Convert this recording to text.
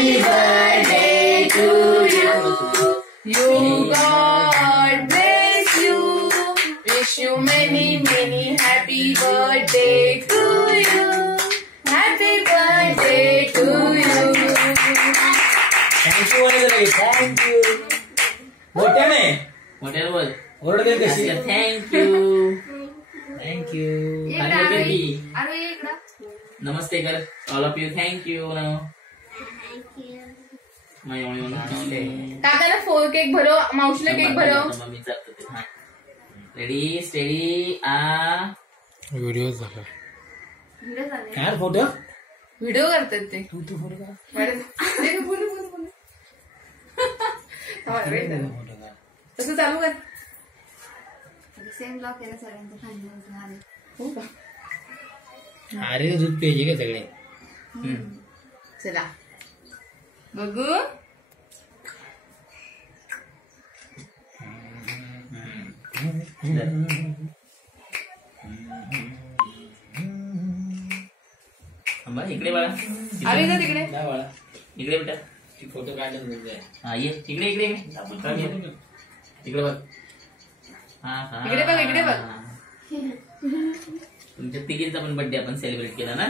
Happy birthday to you. You God bless you. Wish you many many happy birthday to you. Happy birthday to you. Thank you thank you. मोठ्याने बोल. ओरडते कशी. Thank you. Thank you. नमस्ते कर all of you. Thank you. काकाला cake भरो, मावशीला cake भरो. रेडी स्टेडी आ. व्हिडिओ झाला काय फोटो व्हिडिओ करतात ते. तू फोटो का तसं चालू कर. सेम ब्लॉग केला सगळ्यांचं. हो का. अरे दूध पाहिजे का सगळे. चला बघू. इकडे बाळा. आली का तिकडे. बाळा इकडे बेटा. फोटो काढून हा ये इकडे इकडे इकडे बघ. हा हा इकडे बघ इकडे बघ. तुमच्या तिघींचा पण बर्थडे आपण सेलिब्रेट केला ना.